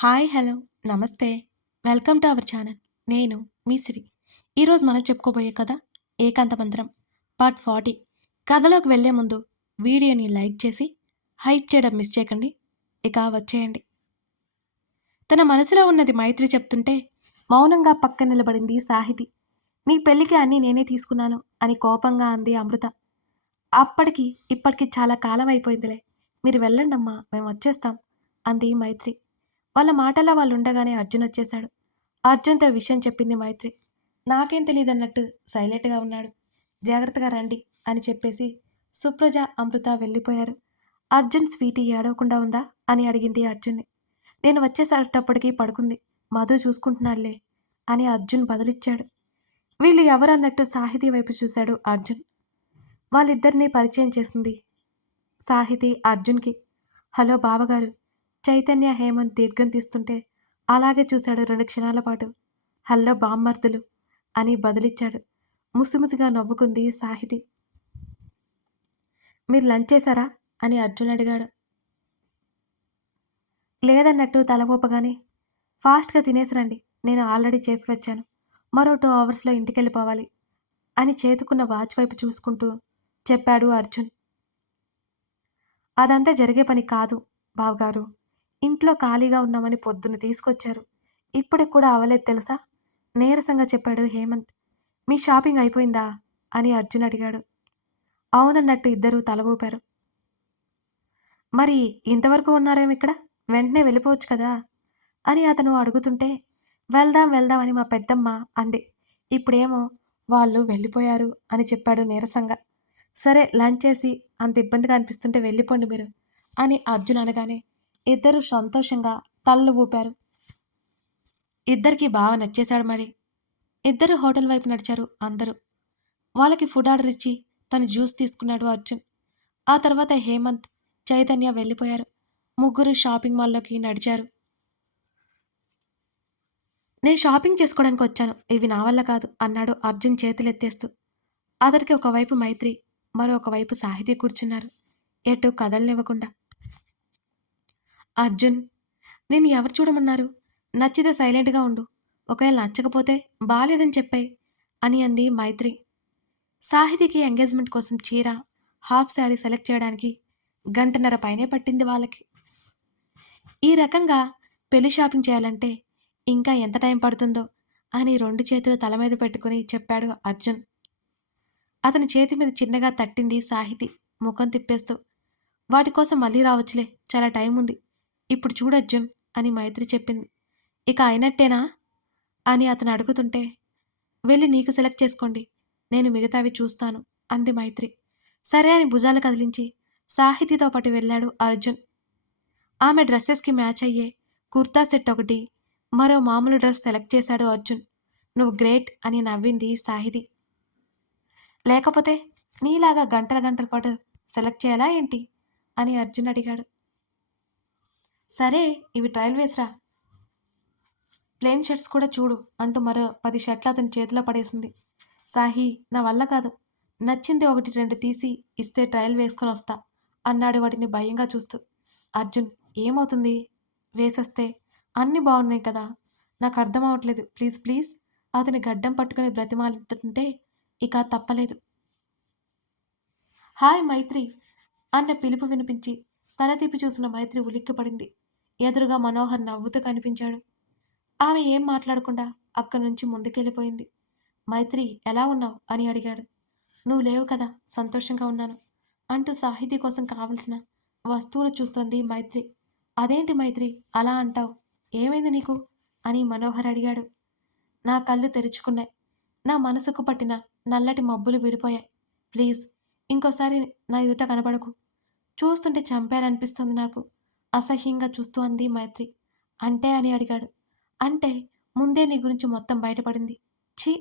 Hi hello నమస్తే welcome to our channel. నేను మీ సిరి. ఈరోజు మనం చెప్పుకోబోయే కథ ఏకాంత మంత్రం పార్ట్ 40. కథలోకి వెళ్లే ముందు వీడియోని లైక్ చేసి హైప్ చేయడం మిస్ చేయకండి. ఇక వచ్చేయండి. తన మనసులో ఉన్నది మైత్రి చెప్తుంటే మౌనంగా పక్క నిలబడింది సాహితి. నీ పెళ్లికి అన్నీ నేనే తీసుకున్నాను అని కోపంగా అంది అమృత. అప్పటికి ఇప్పటికి చాలా కాలం అయిపోయిందిలే, మీరు వెళ్ళండమ్మా, మేము వచ్చేస్తాం అంది మైత్రి. వాళ్ళ మాటల్లో వాళ్ళుండగానే అర్జున్ వచ్చేశాడు. అర్జున్‌తో విషయం చెప్పింది మైత్రి. నాకేం తెలీదన్నట్టు సైలెంట్‌గా ఉన్నాడు. జాగ్రత్తగా రండి అని చెప్పేసి సుప్రజ, అమృత వెళ్ళిపోయారు. అర్జున్ స్వీటీ ఏడవకుండా ఉందా అని అడిగింది అర్జున్‌ని. నేను వచ్చేసేటప్పటికి పడుకుంది. మధు చూసుకుంటున్నాడులే అని అర్జున్ బదులిచ్చాడు. వీళ్ళు ఎవరన్నట్టు సాహితీ వైపు చూశాడు అర్జున్. వాళ్ళిద్దరినీ పరిచయం చేసింది సాహితీ అర్జున్‌కి. హలో బావగారు. చైతన్య, హేమంత్ దీర్ఘం తీస్తుంటే అలాగే చూశాడు 2 క్షణాల పాటు. హల్లో బామ్మర్దులు అని బదులిచ్చాడు. ముసిముసిగా నవ్వుకుంది సాహితి. మీరు లంచ్ చేశారా అని అర్జున్ అడిగాడు. లేదన్నట్టు తల ఊపగానే ఫాస్ట్‌గా తినేసి రండి, నేను ఆల్రెడీ చేసి వచ్చాను, మరో 2 అవర్స్‌లో ఇంటికెళ్ళిపోవాలి అని చేతుకున్న వాచ్ వైపు చూసుకుంటూ చెప్పాడు అర్జున్. అదంతా జరిగే పని కాదు బావగారు. ఇంట్లో ఖాళీగా ఉన్నామని పొద్దున్న తీసుకొచ్చారు. ఇప్పటికి కూడా అవ్వలేదు తెలుసా? నీరసంగా చెప్పాడు హేమంత్. మీ షాపింగ్ అయిపోయిందా అని అర్జున్ అడిగాడు. అవునన్నట్టు ఇద్దరూ తల ఊపారు. మరి ఇంతవరకు ఉన్నారేమిక్కడ? వెంటనే వెళ్ళిపోవచ్చు కదా అని అతను అడుగుతుంటే వెళ్దాం వెళ్దాం అని మా పెద్దమ్మ అంది. ఇప్పుడేమో వాళ్ళు వెళ్ళిపోయారు అని చెప్పాడు నీరసంగా. సరే లంచ్ చేసి అంత ఇబ్బందిగా అనిపిస్తుంటే వెళ్ళిపోండి మీరు అని అర్జున్ అనగానే ఇద్దరు సంతోషంగా తలలు ఊపారు. ఇద్దరికీ బాగా నచ్చేశాడు మరి. ఇద్దరు హోటల్ వైపు నడిచారు అందరూ. వాళ్ళకి ఫుడ్ ఆర్డర్ ఇచ్చి తను జ్యూస్ తీసుకున్నాడు అర్జున్. ఆ తర్వాత హేమంత్, చైతన్య వెళ్ళిపోయారు. ముగ్గురు షాపింగ్ మాల్లోకి నడిచారు. నేను షాపింగ్ చేసుకోవడానికి వచ్చాను, ఇవి నా వల్ల కాదు అన్నాడు అర్జున్ చేతులెత్తేస్తూ. అతడికి ఒకవైపు మైత్రి, మరో ఒకవైపు సాహితీ కూర్చున్నారు, ఎటు కదలనివ్వకుండా. అర్జున్, నేను ఎవరు చూడమన్నారు? నచ్చితే సైలెంట్గా ఉండు, ఒకవేళ నచ్చకపోతే బాలేదని చెప్పాయి అని అంది మైత్రి. సాహితీకి ఎంగేజ్మెంట్ కోసం చీర, హాఫ్ శారీ సెలెక్ట్ చేయడానికి గంటన్నర పైనే పట్టింది వాళ్ళకి. ఈ రకంగా పెళ్లి షాపింగ్ చేయాలంటే ఇంకా ఎంత టైం పడుతుందో అని 2 చేతులు తల మీద పెట్టుకుని చెప్పాడు అర్జున్. అతని చేతి మీద చిన్నగా తట్టింది సాహితి ముఖం తిప్పేస్తూ. వాటి కోసం మళ్ళీ రావచ్చులే, చాలా టైం ఉంది. ఇప్పుడు చూడర్జున్ అని మైత్రి చెప్పింది. ఇక అయినట్టేనా అని అతను అడుగుతుంటే వెళ్ళి నీకు సెలెక్ట్ చేసుకోండి, నేను మిగతావి చూస్తాను అంది మైత్రి. సరే అని భుజాలు కదిలించి సాహితీతో పాటు వెళ్ళాడు అర్జున్. ఆమె డ్రెస్సెస్కి మ్యాచ్ అయ్యే కుర్తా సెట్ ఒకటి, మరో మామూలు డ్రెస్ సెలెక్ట్ చేశాడు అర్జున్. నువ్వు గ్రేట్ అని నవ్వింది సాహితి. లేకపోతే నీలాగా గంటల గంటల పాటు సెలెక్ట్ చేయాలా ఏంటి అని అర్జున్ అడిగాడు. సరే ఇవి ట్రయల్ వేసిరా, ప్లెయిన్ షర్ట్స్ కూడా చూడు అంటూ మరో 10 షర్ట్లు అతని చేతిలో పడేసింది. సాహి, నా వల్ల కాదు, నచ్చింది 1, 2 తీసి ఇస్తే ట్రయల్ వేసుకొని వస్తా అన్నాడు వాటిని భయంగా చూస్తూ. అర్జున్, ఏమవుతుంది వేసేస్తే? అన్నీ బాగున్నాయి కదా, నాకు అర్థం అవట్లేదు, ప్లీజ్ ప్లీజ్ అతని గడ్డం పట్టుకుని బ్రతిమాలుతుంటే ఇక తప్పలేదు. హాయ్ మైత్రి అన్న పిలుపు వినిపించి తల తిప్పి చూసిన మైత్రి ఉలిక్కిపడింది. ఎదురుగా మనోహర్ నవ్వుతూ కనిపించాడు. ఆమె ఏం మాట్లాడకుండా అక్కడి నుంచి ముందుకెళ్ళిపోయింది. మైత్రి, ఎలా ఉన్నావు అని అడిగాడు. నువ్వు లేవు కదా, సంతోషంగా ఉన్నాను అంటూ సాహితీ కోసం కావలసిన వస్తువులు చూస్తోంది మైత్రి. అదేంటి మైత్రి అలా అంటావు, ఏమైంది నీకు అని మనోహర్ అడిగాడు. నా కళ్ళు తెరుచుకున్నాయి, నా మనసుకు పట్టిన నల్లటి మబ్బులు విడిపోయాయి. ప్లీజ్ ఇంకోసారి నా ఎదుట కనపడకు, చూస్తుంటే చంపేయాలనిపిస్తుంది నాకు అసహ్యంగా చూస్తూ అంది మైత్రి. అంటే అని అడిగాడు. అంటే ముందే నీ గురించి మొత్తం బయటపడింది. ఛీ,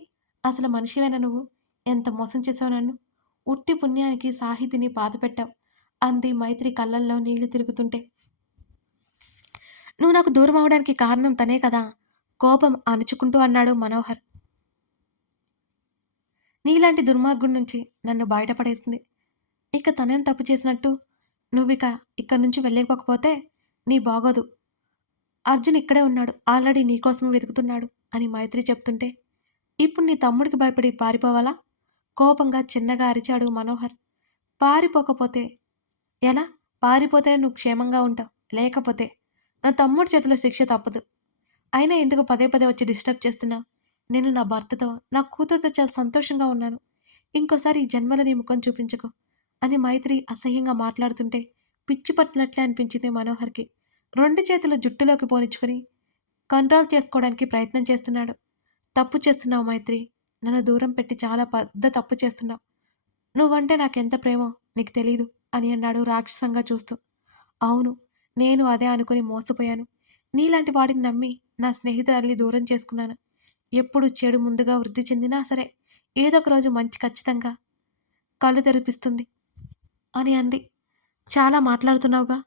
అసలు మనిషివేనా నువ్వు? ఎంత మోసం చేసావు నన్ను. ఉట్టి పుణ్యానికి సాహితిని బాధపెట్టావు అంది మైత్రి కళ్ళల్లో నీళ్లు తిరుగుతుంటే. నువ్వు నాకు దూరం అవడానికి కారణం తనే కదా, కోపం అణుచుకుంటూ అన్నాడు మనోహర్. నీలాంటి దుర్మార్గుడి నుంచి నన్ను బయటపడేసింది. ఇక తనేం తప్పు చేసినట్టు? నువ్విక ఇక్కడి నుంచి వెళ్ళకపోతే నీ బాగోదు అర్జున్ ఇక్కడే ఉన్నాడు. ఆల్రెడీ నీకోసమే వెతుకుతున్నాడు అని మైత్రి చెప్తుంటే, ఇప్పుడు నీ తమ్ముడికి భయపడి పారిపోవాలా? కోపంగా చిన్నగా అరిచాడు మనోహర్. పారిపోకపోతే ఎలా? పారిపోతేనే నువ్వు క్షేమంగా ఉంటావు. లేకపోతే నా తమ్ముడి చేతిలో శిక్ష తప్పదు. అయినా ఎందుకు పదే పదే వచ్చి డిస్టర్బ్ చేస్తున్నావు? నేను నా భర్తతో, నా కూతురుతో చాలా సంతోషంగా ఉన్నాను. ఇంకోసారి ఈ జన్మలో నీ ముఖం చూపించకు అని మైత్రి అసహ్యంగా మాట్లాడుతుంటే పిచ్చి పట్టినట్లే అనిపించింది మనోహర్కి. రెండు చేతులు జుట్టులోకి పోనిచ్చుకొని కంట్రోల్ చేసుకోవడానికి ప్రయత్నం చేస్తున్నాడు. తప్పు చేస్తున్నావు మైత్రి. నన్ను దూరం పెట్టి చాలా పెద్ద తప్పు చేస్తున్నావు. నువ్వంటే నాకెంత ప్రేమో నీకు తెలీదు అని అన్నాడు రాక్షసంగా చూస్తూ. అవును, నేను అదే అనుకుని మోసపోయాను. నీలాంటి వాడిని నమ్మి నా స్నేహితురాల్ని దూరం చేసుకున్నాను. ఎప్పుడు చెడు ముందుగా వృద్ధి చెందినా సరే ఏదో ఒక రోజు మంచి ఖచ్చితంగా కళ్ళు తెరిపిస్తుంది అని అంది. చాలా మాట్లాడుతున్నావుగా.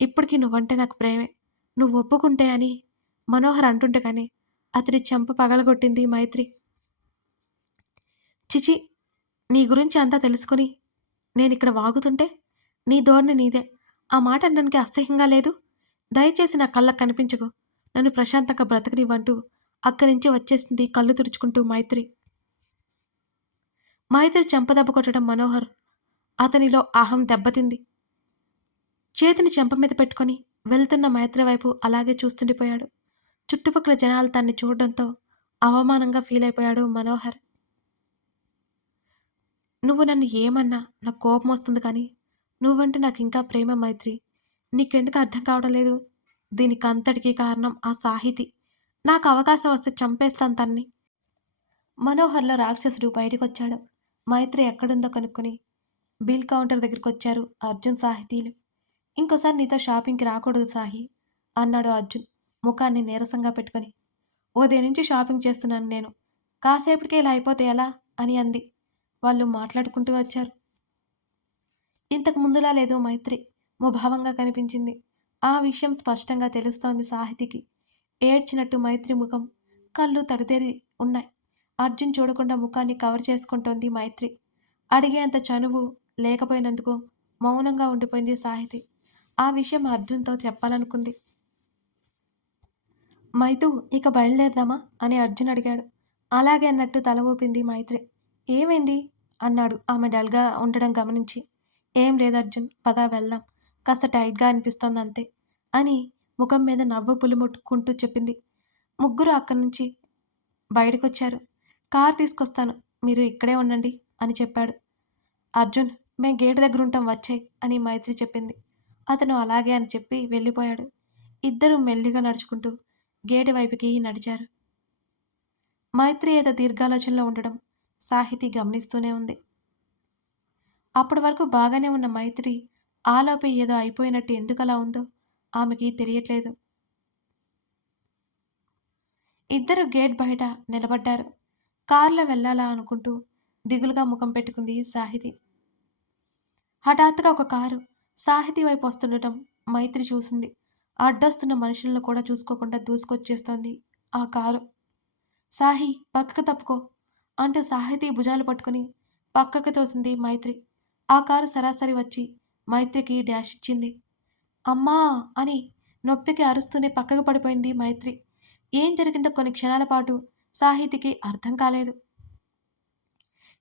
ఇప్పటికీ నువ్వంటే నాకు ప్రేమే. నువ్వు ఒప్పుకుంటే అని మనోహర్ అంటుంటే కానీ అతడి చెంప పగలగొట్టింది మైత్రి. చిచి, నీ గురించి అంతా తెలుసుకుని నేనిక్కడ వాగుతుంటే నీ ధోరణి నీదే. ఆ మాట అనడానికి అసహ్యంగా లేదు? దయచేసి నా కళ్ళకు కనిపించకు. నన్ను ప్రశాంతంగా బ్రతకనివ్వంటూ అక్కడి నుంచి వచ్చేసింది కళ్ళు తుడుచుకుంటూ మైత్రి. మైత్రి చెంపదెబ్బ కొట్టడం మనోహర్ అతనిలో అహం దెబ్బతింది. చేతిని చెంప మీద పెట్టుకొని వెళ్తున్న మైత్రి వైపు అలాగే చూస్తుండిపోయాడు. చుట్టుపక్కల జనాలు తన్ని చూడడంతో అవమానంగా ఫీల్ అయిపోయాడు మనోహర్. నువ్వు నన్ను ఏమన్నా నాకు కోపం వస్తుంది కానీ నువ్వంటే నాకు ఇంకా ప్రేమ మైత్రి. నీకెందుకు అర్థం కావడం లేదు? దీనికంతటికీ కారణం ఆ సాహితి. నాకు అవకాశం వస్తే చంపేస్తాను తన్ని. మనోహర్‌లో రాక్షసుడు బయటికొచ్చాడు. మైత్రి ఎక్కడుందో కనుక్కొని బిల్ కౌంటర్ దగ్గరికొచ్చారు అర్జున్, సాహితీలు. ఇంకోసారి నీతో షాపింగ్‌కి రాకూడదు సాహి అన్నాడు అర్జున్ ముఖాన్ని నీరసంగా పెట్టుకొని. ఉదయం నుంచి షాపింగ్ చేస్తున్నాను నేను. కాసేపటికే ఇలా అయిపోతే ఎలా అని అంది. వాళ్ళు మాట్లాడుకుంటూ వచ్చారు. ఇంతకు ముందులా లేదు మైత్రి. ముభావంగా కనిపించింది. ఆ విషయం స్పష్టంగా తెలుస్తోంది సాహితికి. ఏడ్చినట్టు మైత్రి ముఖం, కళ్ళు తడితేరి ఉన్నాయి. అర్జున్ చూడకుండా ముఖాన్ని కవర్ చేసుకుంటోంది మైత్రి. అడిగేంత చనువు లేకపోయినందుకు మౌనంగా ఉండిపోయింది సాహితి. ఆ విషయం అర్జున్‌తో చెప్పాలనుకుంది. మైతూ, ఇక బయలుదేరదామా అని అర్జున్ అడిగాడు. అలాగే అన్నట్టు తల ఊపింది మైత్రి. ఏమైంది అన్నాడు ఆమె డల్‌గా ఉండడం గమనించి. ఏం లేదు అర్జున్, పద వెళ్దాం. కాస్త టైట్‌గా అనిపిస్తోంది అంతే అని ముఖం మీద నవ్వు పులుముట్టుకుంటూ చెప్పింది. ముగ్గురు అక్కడి నుంచి బయటకొచ్చారు. కారు తీసుకొస్తాను. మీరు ఇక్కడే ఉండండి అని చెప్పాడు. అర్జున్, మేం గేటు దగ్గరుంటాం వచ్చేయ్ అని మైత్రి చెప్పింది. అతను అలాగే అని చెప్పి వెళ్ళిపోయాడు. ఇద్దరూ మెల్లిగా నడుచుకుంటూ గేటు వైపుకి నడిచారు. మైత్రి ఏదో దీర్ఘాలోచనలో ఉండడం సాహితి గమనిస్తూనే ఉంది. అప్పటి వరకు బాగానే ఉన్న మైత్రి ఆలోపే ఏదో అయిపోయినట్టు ఎందుకలా ఉందో ఆమెకి తెలియట్లేదు. ఇద్దరు గేట్ బయట నిలబడ్డారు. కారులో వెళ్ళాలా అనుకుంటూ దిగులుగా ముఖం పెట్టుకుంది సాహితి. హఠాత్తుగా ఒక కారు సాహితి వైపు వస్తుండటం మైత్రి చూసింది. అడ్డొస్తున్న మనుషులను కూడా చూసుకోకుండా దూసుకొచ్చేస్తోంది ఆ కారు. సాహి, పక్కకు తప్పుకో అంటూ సాహితీ భుజాలు పట్టుకుని పక్కకు తోసింది మైత్రి. ఆ కారు సరాసరి వచ్చి మైత్రికి డాష్ ఇచ్చింది. అమ్మా అని నొప్పికి అరుస్తూనే పక్కకు పడిపోయింది మైత్రి. ఏం జరిగిందో కొన్ని క్షణాల పాటు సాహితికి అర్థం కాలేదు.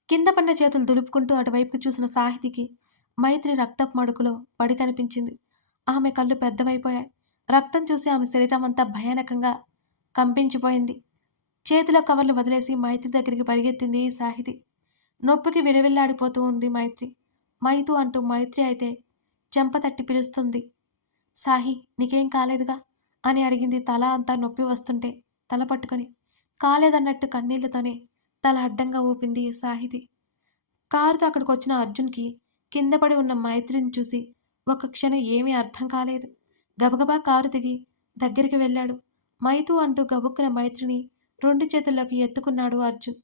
కింద పడిన చేతులు దులుపుకుంటూ అటువైపుకి చూసిన సాహితికి మైత్రి రక్తపు మడుకులో పడి కనిపించింది. ఆమె కళ్ళు పెద్దవైపోయాయి. రక్తం చూసి ఆమె శరీరం అంతా భయానకంగా కంపించిపోయింది. చేతిలో కవర్లు వదిలేసి మైత్రి దగ్గరికి పరిగెత్తింది సాహితి. నొప్పికి విలవిల్లాడిపోతూ ఉంది మైత్రి. మైతు అంటూ మైత్రి అయితే చెంప తట్టి పిలుస్తుంది. సాహి, నీకేం కాలేదుగా అని అడిగింది తల అంతా నొప్పి వస్తుంటే తల పట్టుకొని. కాలేదన్నట్టు కన్నీళ్లతోనే తల అడ్డంగా ఊపింది సాహితి. కారుతో అక్కడికొచ్చిన అర్జున్‌కి కింద పడి ఉన్న మైత్రిని చూసి ఒక్క క్షణం ఏమీ అర్థం కాలేదు. గబగబా కారు దిగి దగ్గరికి వెళ్ళాడు. మైతూ అంటూ గబుక్కున మైత్రిని రెండు చేతుల్లోకి ఎత్తుకున్నాడు అర్జున్.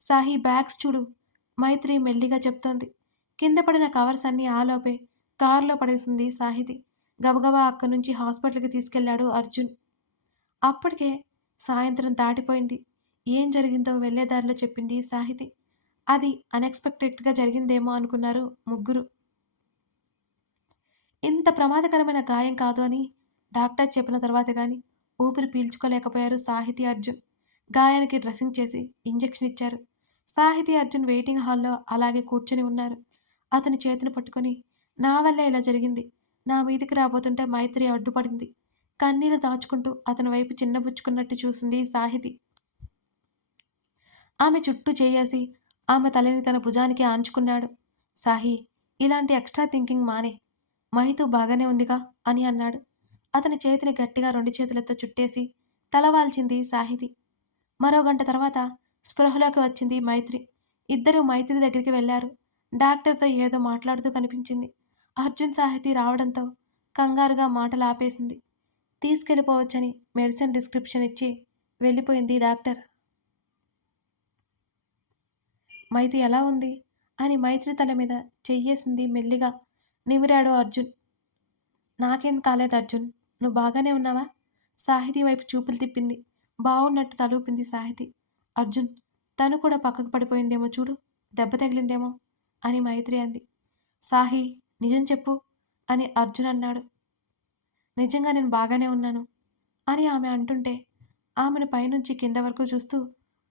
సాహి, బ్యాగ్స్ చూడు మైత్రి మెల్లిగా చెప్తోంది. కింద పడిన కవర్స్ అన్నీ ఆలోపే కారులో పడేసింది సాహితి. గబగబా అక్కడి నుంచి హాస్పిటల్‌కి తీసుకెళ్లాడు అర్జున్. అప్పటికే సాయంత్రం దాటిపోయింది. ఏం జరిగిందో వెళ్ళే దారిలో చెప్పింది సాహితి. అది అన్‌ఎక్స్‌పెక్టెడ్‌గా జరిగిందేమో అనుకున్నారు ముగ్గురు. ఇంత ప్రమాదకరమైన గాయం కాదు అని డాక్టర్ చెప్పిన తర్వాత గాని ఊపిరి పీల్చుకోలేకపోయారు సాహితీ, అర్జున్. గాయానికి డ్రెస్సింగ్ చేసి ఇంజెక్షన్ ఇచ్చారు. సాహితీ, అర్జున్ వెయిటింగ్ హాల్‌లో అలాగే కూర్చొని ఉన్నారు. అతని చేతులు పట్టుకొని, "నా వల్లే ఇలా జరిగింది. నా మీదికి రాబోతుంటే మైత్రి అడ్డుపడింది." కన్నీళ్లు దాచుకుంటూ అతని వైపు చిన్నబుచ్చుకున్నట్టు చూసింది సాహితి. ఆమె చుట్టూ చేయేసి ఆమె తలని తన భుజానికి ఆంచుకున్నాడు. "సాహీ, ఇలాంటి ఎక్స్‌ట్రా థింకింగ్ మానేయ్. మహితూ బాగానే ఉందిగా" అని అన్నాడు. అతని చేతిని గట్టిగా 2 చేతులతో చుట్టేసి తల వాల్చింది సాహితి. మరో గంట తర్వాత స్పృహలోకి వచ్చింది మైత్రి. ఇద్దరూ మైత్రి దగ్గరికి వెళ్లారు. డాక్టర్‌తో ఏదో మాట్లాడుతూ కనిపించింది. అర్జున్, సాహితి రావడంతో కంగారుగా మాటలాపేసింది. తీసుకెళ్ళిపోవచ్చని మెడిసిన్ డిస్క్రిప్షన్ ఇచ్చి వెళ్ళిపోయింది డాక్టర్. మైథి ఎలా ఉంది? అని మైత్రి తల మీద చెయ్యేసింది మెల్లిగా. నిమిరాడు అర్జున్. నాకేం కాలేదు అర్జున్. నువ్వు బాగానే ఉన్నావా? సాహితీ వైపు చూపులు తిప్పింది. బావున్నట్టు తలూపింది సాహితి. అర్జున్, తను కూడా పక్కకు పడిపోయిందేమో చూడు. దెబ్బ తగిలిందేమో అని మైత్రి అంది. సాహి, నిజం చెప్పు అని అర్జున్ అన్నాడు. నిజంగా నేను బాగానే ఉన్నాను అని ఆమె అంటుంటే ఆమెను పైనుంచి కింద వరకు చూస్తూ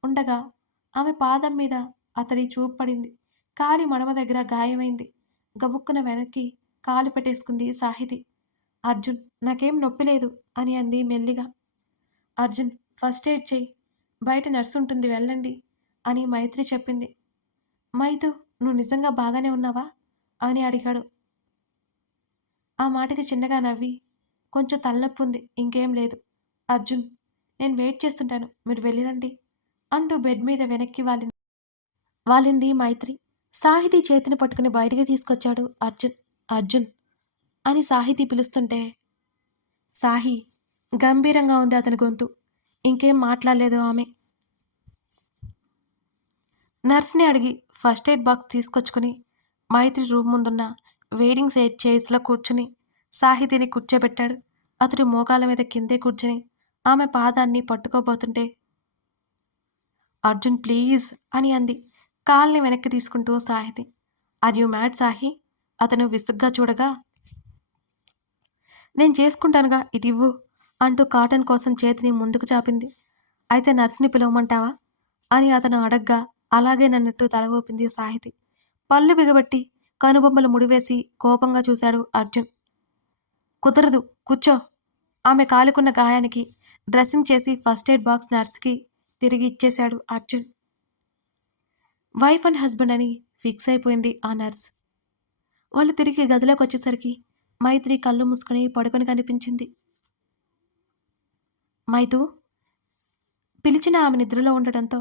ఉండగా ఆమె పాదం మీద అతడి చూపు పడింది. కాలి మడమ దగ్గర గాయమైంది. గబుక్కున వెనక్కి కాలు పెట్టేసుకుంది సాహితి. అర్జున్, నాకేం నొప్పి లేదు అని అంది మెల్లిగా. అర్జున్, ఫస్ట్ ఎయిడ్ చెయ్యి. బయట నర్సు ఉంటుంది వెళ్ళండి అని మైత్రి చెప్పింది. మైతు, నువ్వు నిజంగా బాగానే ఉన్నావా అని అడిగాడు. ఆ మాటకి చిన్నగా నవ్వి, కొంచెం తలనొప్పి ఉంది, ఇంకేం లేదు. అర్జున్, నేను వెయిట్ చేస్తుంటాను, మీరు వెళ్ళిరండి అంటూ బెడ్ మీద వెనక్కి వాలింది మైత్రి. సాహితీ చేతిని పట్టుకుని బయటికి తీసుకొచ్చాడు అర్జున్. అర్జున్ అని సాహితీ పిలుస్తుంటే సాహి గంభీరంగా ఉంది అతని గొంతు. ఇంకేం మాట్లాడలేదు ఆమె. నర్స్ని అడిగి ఫస్ట్ ఎయిడ్ బాక్స్ తీసుకొచ్చుకుని మైత్రి రూమ్ ముందున్న వెయిటింగ్ చైర్స్లో కూర్చుని సాహితిని కూర్చోబెట్టాడు. అతడు మోకాల మీద కిందే కూర్చుని ఆమె పాదాన్ని పట్టుకోబోతుంటే అర్జున్ ప్లీజ్ అని అంది కాల్ని వెనక్కి తీసుకుంటూ Sahiti. Are you mad Sahi? అతను విసుగ్గా చూడగా, నేను చేసుకుంటానుగా, ఇటివ్వు అంటూ కాటన్ కోసం చేతిని ముందుకు చాపింది. అయితే నర్సుని పిలవమంటావా అని అతను అడగ్గా అలాగేనన్నట్టు తల ఊపింది సాహితి. పళ్ళు బిగబట్టి కనుబొమ్మలు ముడివేసి కోపంగా చూశాడు అర్జున్. కుదరదు, కూర్చో. ఆమె కాలుకున్న గాయానికి డ్రెస్సింగ్ చేసి ఫస్ట్ ఎయిడ్ బాక్స్ నర్స్కి తిరిగి ఇచ్చేశాడు అర్జున్. వైఫ్ అండ్ హస్బెండ్ అని ఫిక్స్ అయిపోయింది ఆ నర్స్. వాళ్ళు తిరిగి గదిలోకి వచ్చేసరికి మైత్రి కళ్ళు మూసుకొని పడుకొని కనిపించింది. మైతు పిలిచిన ఆమె నిద్రలో ఉండటంతో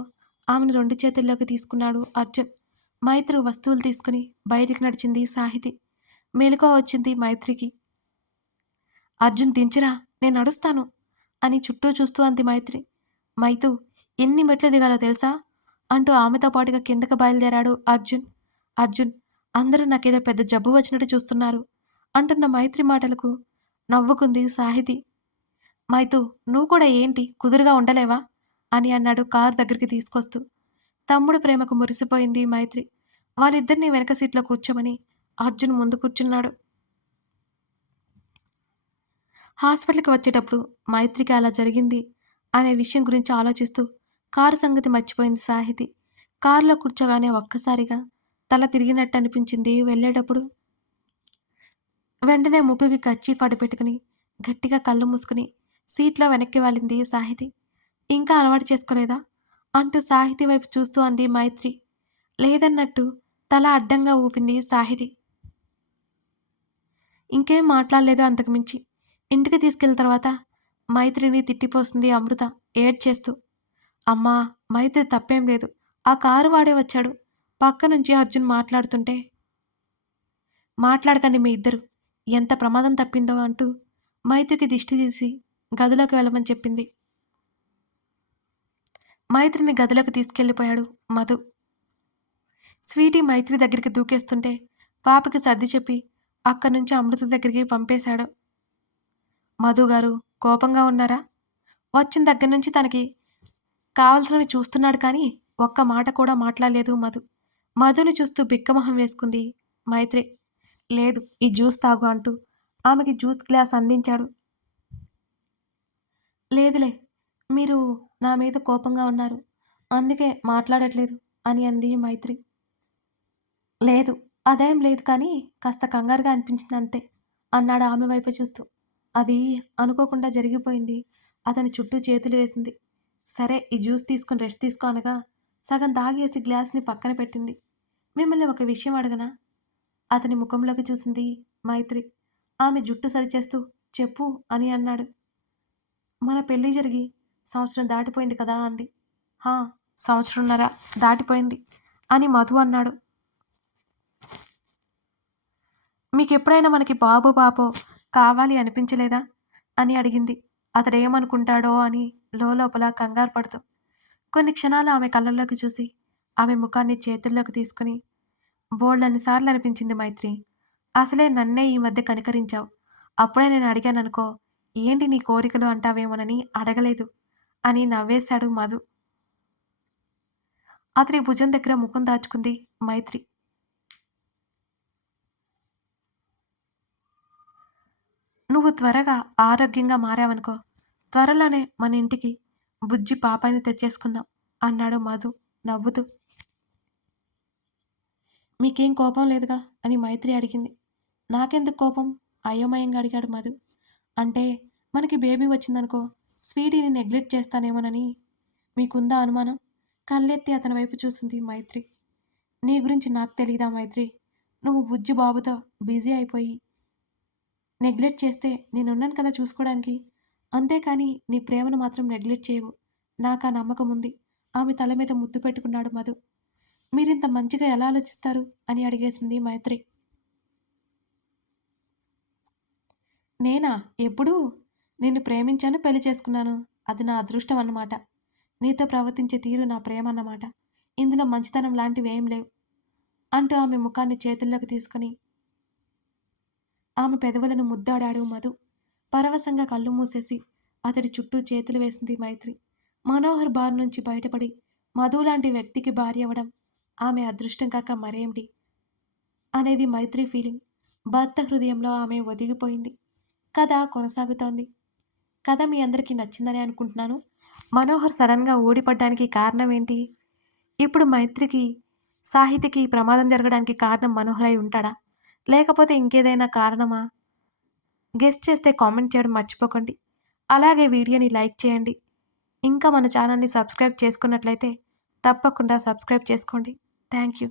ఆమెను 2 చేతుల్లోకి తీసుకున్నాడు అర్జున్. మైత్రి వస్తువులు తీసుకుని బయటికి నడిచింది సాహితి. మెలకువ వచ్చింది మైత్రికి. అర్జున్ దించిరా, నేను నడుస్తాను అని చుట్టూ చూస్తూ అంది మైత్రి. మైతు, ఎన్ని మెట్లు దిగాలో తెలుసా అంటూ ఆమెతో పాటుగా కిందకు బయలుదేరాడు అర్జున్. అర్జున్, అందరూ నాకేదో పెద్ద జబ్బు వచ్చినట్టు చూస్తున్నారు అంటున్న మైత్రి మాటలకు నవ్వుకుంది సాహితి. మైతు, నువ్వు కూడా ఏంటి కుదురుగా ఉండలేవా అని అన్నాడు కారు దగ్గరికి తీసుకొస్తూ. తమ్ముడు ప్రేమకు మురిసిపోయింది మైత్రి. వాళ్ళిద్దరినీ వెనక సీట్లో కూర్చోమని అర్జున్ ముందు కూర్చున్నాడు. హాస్పిటల్కి వచ్చేటప్పుడు మైత్రికి అలా జరిగింది అనే విషయం గురించి ఆలోచిస్తూ కారు సంగతి మర్చిపోయింది సాహితి. కారులో కూర్చోగానే ఒక్కసారిగా తల తిరిగినట్టు అనిపించింది వెళ్ళేటప్పుడు. వెంటనే ముక్కుకి కర్చీఫ్ అడ్డుపెట్టుకుని గట్టిగా కళ్ళు మూసుకుని సీట్లో వెనక్కి వాలింది సాహితి. ఇంకా అలవాటు చేసుకోలేదా అంటూ సాహితి వైపు చూస్తూ అంది మైత్రి. లేదన్నట్టు తల అడ్డంగా ఊపింది సాహితి. ఇంకేం మాట్లాడలేదు అంతకుమించి. ఇంటికి తీసుకెళ్ళిన తర్వాత మైత్రిని తిట్టిపోసింది అమృత ఏడ్చేస్తూ. అమ్మా, మైత్రి తప్పేం లేదు. ఆ కారు వాడే వచ్చాడు. పక్క నుంచి అర్జున్ మాట్లాడుతుంటే, మాట్లాడకండి మీ ఇద్దరు, ఎంత ప్రమాదం తప్పిందో అంటూ మైత్రికి దిష్టి తీసి గదిలోకి వెళ్ళమని చెప్పింది. మైత్రిని గదిలోకి తీసుకెళ్ళిపోయాడు మధు. స్వీటీ మైత్రి దగ్గరికి దూకేస్తుంటే పాపకి సర్ది చెప్పి అక్కడి నుంచి అమృత దగ్గరికి పంపేశాడు. మధు గారు కోపంగా ఉన్నారా? వచ్చిన దగ్గర నుంచి తనకి కావాల్సినవి చూస్తున్నాడు కానీ ఒక్క మాట కూడా మాట్లాడలేదు మధు. మధుని చూస్తూ బిక్కమొహం వేసుకుంది మైత్రి. లేదు, ఈ జ్యూస్ తాగు అంటూ ఆమెకి జ్యూస్ గ్లాస్ అందించాడు. లేదులే. మీరు నా మీద కోపంగా ఉన్నారు. అందుకే మాట్లాడట్లేదు అని అంది మైత్రి. లేదు. అదేం లేదు కానీ కాస్త కంగారుగా అనిపించిందంతే అన్నాడు ఆమె వైపే చూస్తూ. అది అనుకోకుండా జరిగిపోయింది. అతని చుట్టూ చేతులు వేసింది. సరే ఈ జ్యూస్ తీసుకొని రెస్ట్ తీసుకో అనగా సగం తాగేసి గ్లాస్‌ని పక్కన పెట్టింది. మిమ్మల్ని ఒక విషయం అడగనా? అతని ముఖంలోకి చూసింది మైత్రి. ఆమె జుట్టు సరిచేస్తూ చెప్పు అని అన్నాడు. మన పెళ్లి జరిగి సంవత్సరం దాటిపోయింది కదా అంది. హా! సంవత్సరంన్నర దాటిపోయింది అని మధు అన్నాడు. మీకెప్పుడైనా మనకి బాబో, పాపో కావాలి అనిపించలేదా? అని అడిగింది. అతడేమనుకుంటాడో అని లోలోపల కంగారు పడుతూ. కొన్ని క్షణాలు ఆమె కళ్ళల్లోకి చూసి, ఆమె ముఖాన్ని చేతుల్లోకి తీసుకుని, బోలెడన్ని సార్లు అనిపించింది మైత్రి. అసలే నన్నే ఈ మధ్య కనికరించావు. అప్పుడే నేను అడిగాననుకో, ఏంటి నీ కోరికలు అంటావేమోనని అడగలేదు అని నవ్వేశాడు మధు. అతని భుజం దగ్గర ముఖం దాచుకుంది మైత్రి. నువ్వు త్వరగా ఆరోగ్యంగా మారావనుకో, త్వరలోనే మన ఇంటికి బుజ్జి పాపాయిని తెచ్చేసుకుందాం అన్నాడు మధు నవ్వుతూ. మీకేం కోపం లేదుగా అని మైత్రి అడిగింది. నాకెందుకు కోపం? అయోమయంగా అడిగాడు మధు. అంటే మనకి బేబీ వచ్చిందనుకో, స్వీటీని నెగ్లెక్ట్ చేస్తానేమోనని మీకుందా అనుమానం? కళ్ళెత్తి అతని వైపు చూసింది మైత్రి. నీ గురించి నాకు తెలీదా మైత్రి? నువ్వు బుజ్జి బాబుతో బిజీ అయిపోయి నెగ్లెక్ట్ చేస్తే నేనున్నాను కదా చూసుకోవడానికి. అంతేకాని నీ ప్రేమను మాత్రం నెగ్లెక్ట్ చేయవు. నాకా నమ్మకం ఉంది. ఆమె తల మీద ముద్దు పెట్టుకున్నాడు మధు. మీరింత మంచిగా ఎలా ఆలోచిస్తారు? అని అడిగేసింది మైత్రి. నేనా? ఎప్పుడూ? నిన్ను ప్రేమించాను, పెళ్లి చేసుకున్నాను. అది నా అదృష్టం అన్నమాట. నీతో ప్రవర్తించే తీరు నా ప్రేమ అన్నమాట. ఇందులో మంచితనం లాంటివేం లేవు అంటూ ఆమె ముఖాన్ని చేతుల్లోకి తీసుకుని ఆమె పెదవులను ముద్దాడాడు మధు. పరవశంగా కళ్ళు మూసేసి అతడి చుట్టూ చేతులు వేసింది మైత్రి. మనోహర్ బార్ నుంచి బయటపడి మధు లాంటి వ్యక్తికి భార్య అవ్వడం ఆమె అదృష్టం కాక మరేమిటి అనేది మైత్రి ఫీలింగ్. భర్త హృదయంలో ఆమె ఒదిగిపోయింది. కథ కొనసాగుతోంది. కథ మీ అందరికీ నచ్చిందని అనుకుంటున్నాను. మనోహర్ సడన్గా ఊడిపడ్డానికి కారణం ఏంటి? ఇప్పుడు మైత్రికి, సాహితికి ప్రమాదం జరగడానికి కారణం మనోహర్ అయి ఉంటాడా? లేకపోతే ఇంకేదైనా కారణమా? గెస్ చేస్తే కామెంట్ చేయడం మర్చిపోకండి. అలాగే వీడియోని లైక్ చేయండి. ఇంకా మన ఛానల్‌ని సబ్స్క్రైబ్ చేసుకున్నట్లయితే తప్పకుండా సబ్స్క్రైబ్ చేసుకోండి. Thank you.